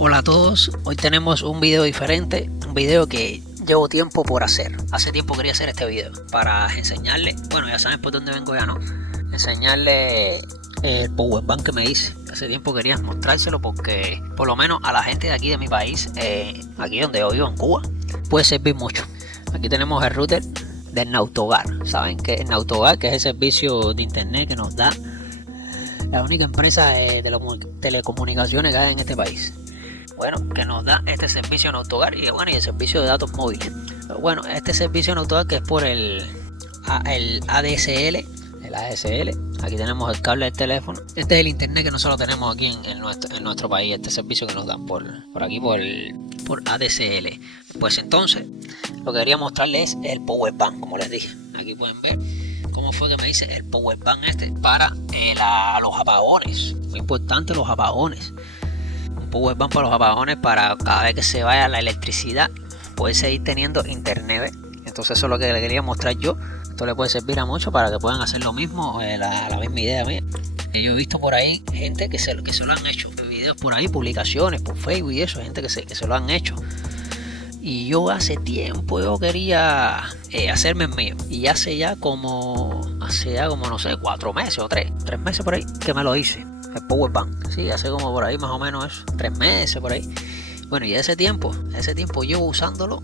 Hola a todos, hoy tenemos un video diferente, un video que llevo tiempo por hacer. Hace tiempo quería hacer este video para enseñarle, bueno, ya saben por dónde vengo ya, ¿no? Enseñarle el powerbank que me hice. Hace tiempo quería mostrárselo porque por lo menos a la gente de aquí de mi país, aquí donde yo vivo en Cuba, puede servir mucho. Aquí tenemos el router del Nautogar. Saben que el Nautogar, que es el servicio de internet que nos da la única empresa de telecomunicaciones que hay en este país. Bueno, que nos da este servicio en Nautogar y el servicio de datos móviles. Pero bueno, este servicio en Nautogar que es por el ADSL, aquí tenemos el cable del teléfono. Este es el internet que nosotros tenemos aquí en nuestro país, este servicio que nos dan por aquí por ADSL. Pues entonces, lo que quería mostrarles es el powerbank, como les dije. Aquí pueden ver cómo fue que me hice el powerbank este para los apagones. Muy importante, los apagones. Un powerbank para los apagones, para cada vez que se vaya la electricidad poder seguir teniendo internet, ¿ves? Entonces eso es lo que le quería mostrar yo. Esto le puede servir a muchos para que puedan hacer lo mismo, la misma idea mía. Yo he visto por ahí gente que se lo han hecho, videos por ahí, publicaciones por Facebook y eso, gente que se lo han hecho. Y yo hace tiempo yo quería hacerme el mío. Y hace ya como no sé, 4 meses o 3 meses por ahí que me lo hice. El powerbank, sí, hace como por ahí más o menos eso, 3 meses por ahí. Bueno, y ese tiempo llevo usándolo,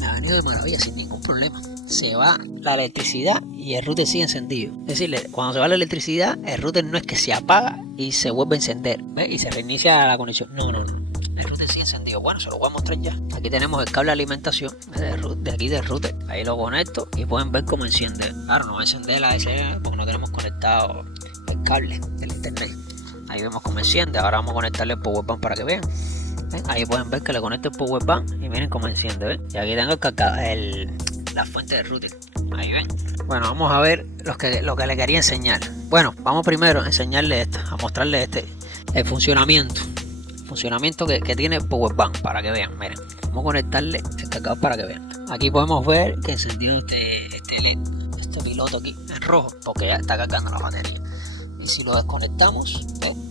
me ha venido de maravilla sin ningún problema. Se va la electricidad y el router sigue encendido. Es decir, cuando se va la electricidad, el router no es que se apaga y se vuelve a encender, ¿ves? Y se reinicia la conexión. No. El router sigue encendido. Bueno, se lo voy a mostrar ya. Aquí tenemos el cable de alimentación de aquí del router. Ahí lo conecto y pueden ver cómo enciende. Claro, no va a encender la ADSL porque no tenemos conectado el cable del internet. Ahí vemos cómo enciende. Ahora vamos a conectarle el powerbank para que vean. ¿Ven? Ahí pueden ver que le conecto el powerbank y miren cómo enciende, ¿ven? Y aquí tengo la fuente de router. Ahí ven. Bueno, vamos a ver lo que le quería enseñar. Bueno, vamos primero a enseñarle a mostrarle el funcionamiento. Funcionamiento que tiene el powerbank para que vean. Miren, vamos a conectarle el cargador para que vean. Aquí podemos ver que encendió este LED, este piloto aquí en rojo, porque ya está cargando la batería. Y si lo desconectamos,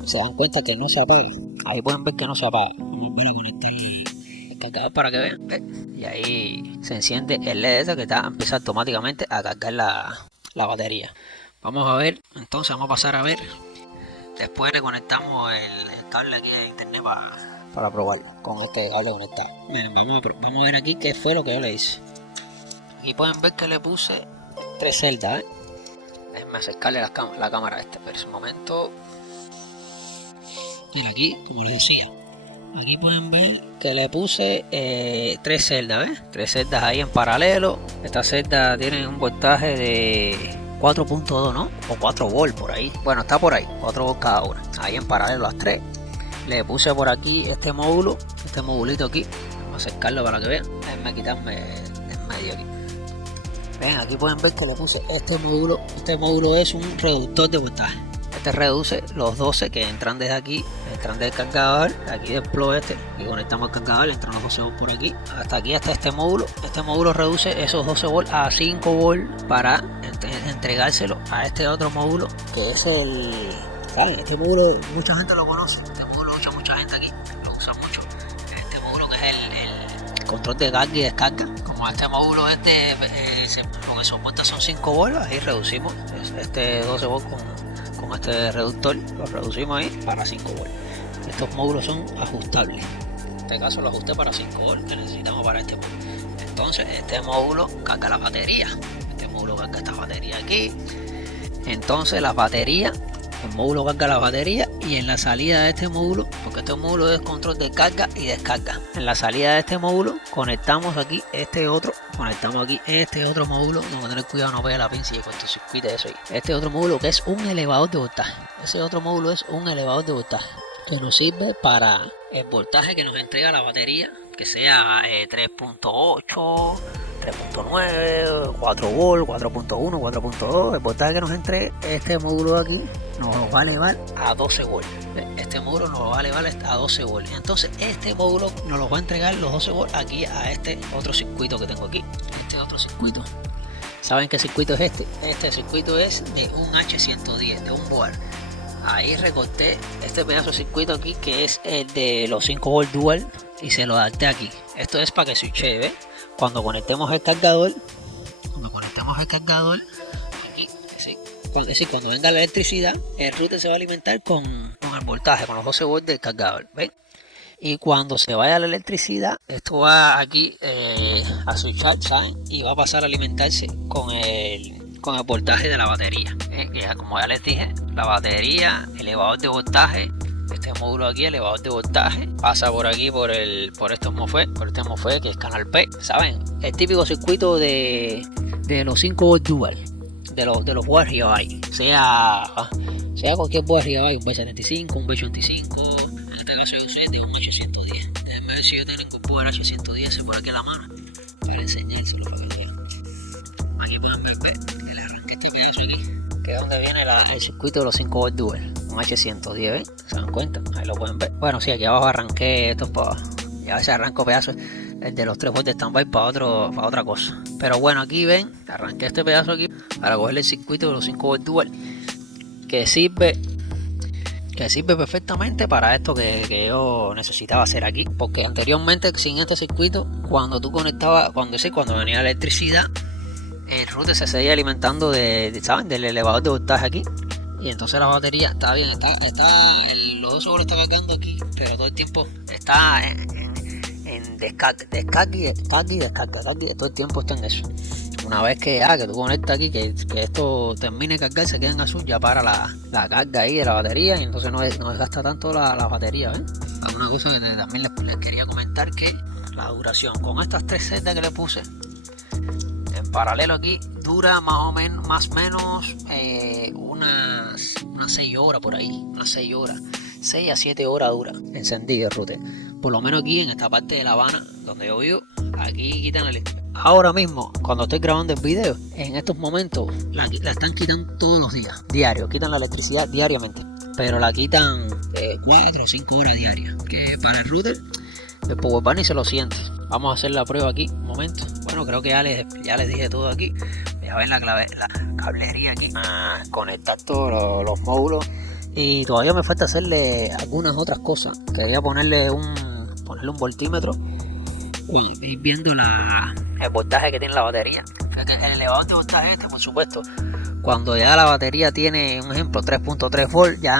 se dan cuenta que no se apaga. Ahí pueden ver que no se apaga. Vamos a conectar el cargador para que vean. Y ahí se enciende el LED que empieza automáticamente a cargar la batería. Vamos a ver, entonces vamos a pasar a ver. Después le conectamos el cable aquí de internet para probarlo con este cable conectado. Miren, vamos a ver aquí qué fue lo que yo le hice. Aquí pueden ver que le puse 3 celdas, Déjenme acercarle la cámara a pero en un momento. Mira aquí, como les decía. Aquí pueden ver que le puse 3 celdas, 3 celdas ahí en paralelo. Estas celdas tienen un voltaje de 4.2, ¿no? O 4 volts por ahí. Bueno, está por ahí, 4 volts cada una. Ahí en paralelo las 3. Le puse por aquí este módulo, este modulito aquí. Vamos a acercarlo para que vean. Déjenme quitarme en medio aquí. Ven, aquí pueden ver que le puse este módulo. Este módulo es un reductor de voltaje. Este reduce los 12 que entran desde aquí, entran del cargador, aquí del plug y conectamos el cargador, entran los 12 volts por aquí, hasta aquí, hasta este módulo. Este módulo reduce esos 12 volts a 5 volts para entregárselo a este otro módulo, que es ¿saben? Este módulo mucha gente lo conoce, este módulo lo usa mucha gente aquí, lo usa mucho. Este módulo que es el control de carga y descarga. Como este módulo con esos voltajes son 5 volts, ahí reducimos este 12 volts con este reductor, lo reducimos ahí para 5 volts. Estos módulos son ajustables. En este caso lo ajusté para 5 volts que necesitamos para este módulo. Entonces este módulo carga la batería. Este módulo carga esta batería aquí. Entonces la batería, el módulo carga la batería y en la salida de este módulo, porque este módulo es control de carga y descarga. En la salida de este módulo conectamos aquí conectamos aquí este otro módulo. Vamos a tener cuidado, no pegue la pinza y cortocircuite eso ahí. Este otro módulo que es un elevador de voltaje. Ese otro módulo es un elevador de voltaje que nos sirve para el voltaje que nos entrega la batería, que sea 3.8, 3.9, 4 volts, 4.1, 4.2. El voltaje que nos entregue este módulo de aquí nos lo va a elevar a 12 volts. Este módulo nos lo va a elevar a 12 volts. Entonces este módulo nos lo va a entregar los 12 volts aquí a este otro circuito que tengo aquí. Este otro circuito. ¿Saben qué circuito es este? Este circuito es de un H110, de un board. ahí recorté este pedazo de circuito aquí, que es el de los 5 volt dual, y se lo adapté aquí. Esto es para que switche, ¿ves? Cuando conectemos el cargador, aquí, sí, cuando venga la electricidad, el router se va a alimentar con el voltaje, con los 12 volts del cargador, ¿ves? Y cuando se vaya la electricidad, esto va aquí a switchar, ¿saben? Y va a pasar a alimentarse con el voltaje de la batería. Que como ya les dije, la batería, elevador de voltaje, este módulo aquí, elevador de voltaje, pasa por aquí por este MOSFET que es canal P, ¿saben? El típico circuito de los 5 volt dual, de los boards Gigabyte, sea cualquier board Gigabyte, un B75, un B85, en este caso yo soy de un H110. Déjenme ver si yo tengo un board H110 por aquí en la mano para enseñárselo para que vean. Aquí pueden ver el arranque este que hay aquí, que es donde viene el circuito de los 5 volt dual, un H110, ¿ven? ¿Se dan cuenta? Ahí lo pueden ver. Bueno, sí, aquí abajo arranqué estos para abajo, y a veces arranco pedazos el de los 3 volts de standby para otra cosa. Pero bueno, aquí ven, arranqué este pedazo aquí para coger el circuito de los 5 volt dual, que sirve perfectamente para esto que yo necesitaba hacer aquí, porque anteriormente sin este circuito, cuando venía la electricidad, el router se seguía alimentando ¿saben? Del elevador de voltaje aquí, y entonces la batería está bien, los 12 volts está cargando aquí, pero todo el tiempo está en descarga, todo el tiempo está en eso. Una vez que tú conectas aquí, que esto termine de cargar, se queda en azul, ya para la carga ahí de la batería, y entonces no desgasta tanto la batería, ¿ven? Una cosa que también les quería comentar, que la duración con estas 3 celdas que le puse en paralelo aquí dura más o menos unas 6 horas por ahí, 6 a 7 horas dura encendido el router. Por lo menos aquí en esta parte de La Habana, donde yo vivo, aquí quitan la electricidad. Ahora mismo, cuando estoy grabando el video, en estos momentos la están quitando todos los días, diario, quitan la electricidad diariamente, pero la quitan 4 o 5 horas diarias, que para el router el powerbank ni se lo siente. Vamos a hacer la prueba aquí, un momento. Bueno, creo que ya les dije todo aquí. Voy a ver la cablería aquí, conectar todos los módulos, y todavía me falta hacerle algunas otras cosas. Quería ponerle un voltímetro, ir viendo el voltaje que tiene la batería. El elevador de voltaje por supuesto, cuando ya la batería tiene, un ejemplo, 3.3 volt, ya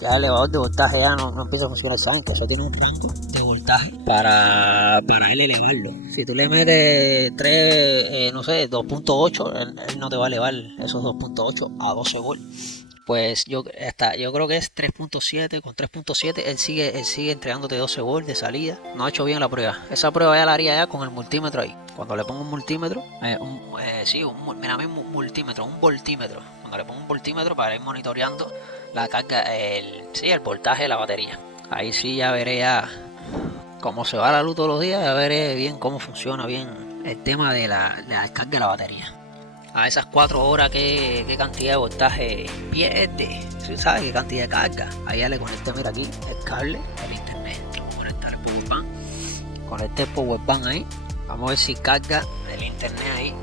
el elevador de voltaje ya no empieza a funcionar. Saben que eso tiene un rango de voltaje para él elevarlo. Si tú le metes 2.8, él no te va a elevar esos 2.8 a 12 volts. Pues yo creo que es 3.7, con 3.7 él sigue entregándote 12 volts de salida. No ha hecho bien la prueba. Esa prueba ya la haría ya con el multímetro ahí. Cuando le pongo un multímetro, un voltímetro. Cuando le pongo un voltímetro para ir monitoreando la carga, el voltaje de la batería. Ahí sí ya veré ya cómo se va la luz todos los días, ya veré bien cómo funciona bien el tema de la descarga de la batería. A esas 4 horas, qué cantidad de voltaje pierde, ¿sabes? Qué cantidad de carga. Ahí ya le conecté, mira aquí, el cable del internet. Vamos a conectar el powerbank. Conecté el powerbank ahí. Vamos a ver si carga el internet ahí.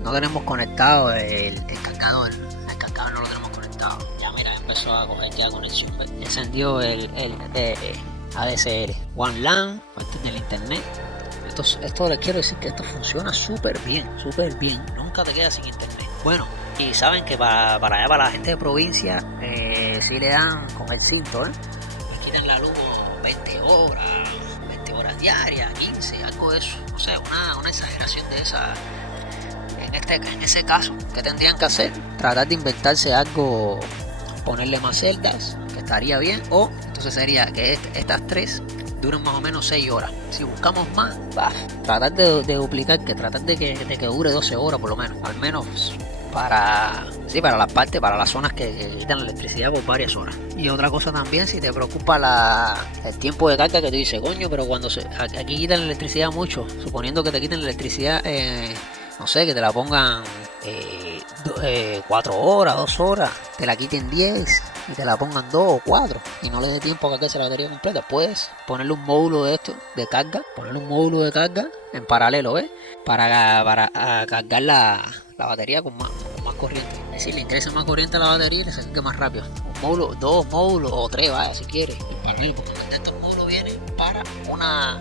No tenemos conectado el cargador. El cargador no lo tenemos conectado. Ya mira, empezó a coger ya conexión. Encendió el ADSL. One LAN, fuente del internet. Esto les quiero decir que esto funciona súper bien, nunca te quedas sin internet. Bueno, y saben que para la gente de provincia, si le dan con el cinto, les quitan la luz 20 horas diarias, 15, algo de eso. No sé, una exageración de esa. En ese caso, ¿qué tendrían que hacer? Tratar de inventarse algo, ponerle más celdas, que estaría bien, o entonces sería que estas 3 duran más o menos 6 horas. Si buscamos más, tratar de duplicar, tratar de que dure 12 horas por lo menos. Al menos para las zonas que quitan la electricidad por varias horas. Y otra cosa también, si te preocupa el tiempo de carga, que tú dices, coño, pero cuando aquí quitan la electricidad mucho, suponiendo que te quiten la electricidad, no sé, que te la pongan 4 horas, 2 horas, te la quiten 10 y te la pongan 2 o 4 y no le dé tiempo a cargarse la batería completa, puedes ponerle un módulo de esto de carga, en paralelo, para cargar la batería con más corriente. Es decir, le interesa más corriente a la batería y le se cargue más rápido. dos módulos o 3, vaya, si quieres. Porque estos módulos vienen para una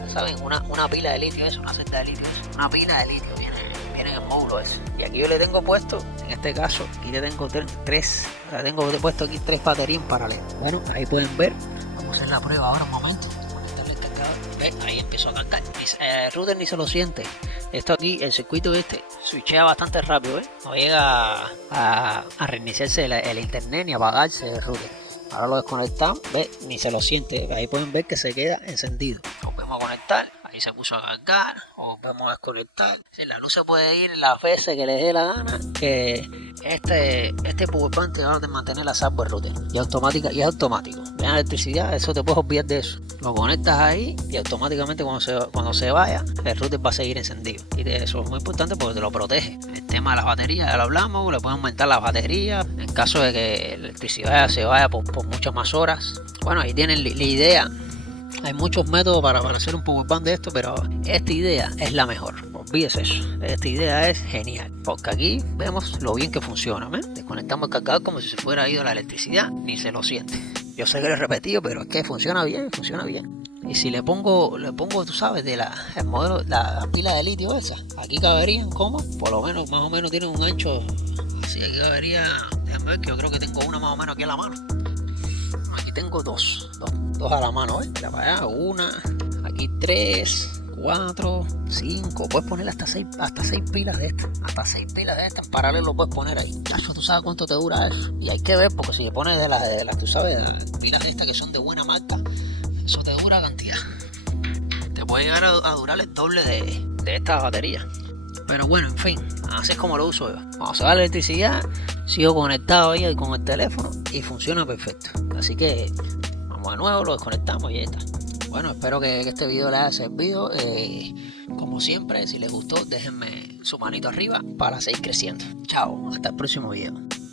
pila de litio, una celda de litio, una pila de litio, vienen en módulo eso. Y aquí yo le tengo puesto, en este caso, aquí le tengo puesto aquí 3 baterías en paralelo. Bueno, ahí pueden ver. Vamos a hacer la prueba ahora un momento. Conectarle el cargador. ¿Ves? Ahí empezó a cargar. El router ni se lo siente. Esto aquí, el circuito switchea bastante rápido, ¿eh? No llega a reiniciarse el internet ni a apagarse el router. Ahora lo desconectamos, ¿ves? Ni se lo siente. Ahí pueden ver que se queda encendido. Lo vamos a conectar. Ahí se puso a cargar. O vamos a desconectar. La luz se puede ir las veces que le dé la gana. Que este powerbank te va a mantener a salvo el router. Y es automático. Vean la electricidad, eso te puedes olvidar de eso. Lo conectas ahí y automáticamente cuando se vaya, el router va a seguir encendido. Y eso es muy importante porque te lo protege. El tema de las baterías, ya lo hablamos, le pueden aumentar las baterías en caso de que la electricidad se vaya por muchas más horas. Bueno, ahí tienen la idea. Hay muchos métodos para hacer un powerbank de esto, pero esta idea es la mejor. Olvídese eso. Esta idea es genial. Porque aquí vemos lo bien que funciona. Desconectamos el cargador como si se fuera ido la electricidad, ni se lo siente. Yo sé que lo he repetido, pero es que funciona bien. Y si le pongo, tú sabes, el modelo, la pila de litio esa, aquí caberían como, por lo menos, más o menos tiene un ancho, así aquí cabería, déjame ver que yo creo que tengo una más o menos aquí a la mano. Aquí tengo dos a la mano, ¿eh? Para allá, una, aquí 3, 4, 5, puedes poner hasta 6 pilas de estas, en paralelo puedes poner ahí. Claro, tú sabes cuánto te dura eso. Y hay que ver, porque si le pones de las tú sabes, de las pilas de estas que son de buena marca, eso te dura cantidad. Te puede llegar a durar el doble de estas baterías. Pero bueno, en fin, así es como lo uso yo. Cuando se va la electricidad, sigo conectado ahí con el teléfono y funciona perfecto. Así que vamos de nuevo, lo desconectamos y ya está. Bueno, espero que este video les haya servido. Como siempre, si les gustó, déjenme su manito arriba para seguir creciendo. Chao, hasta el próximo video.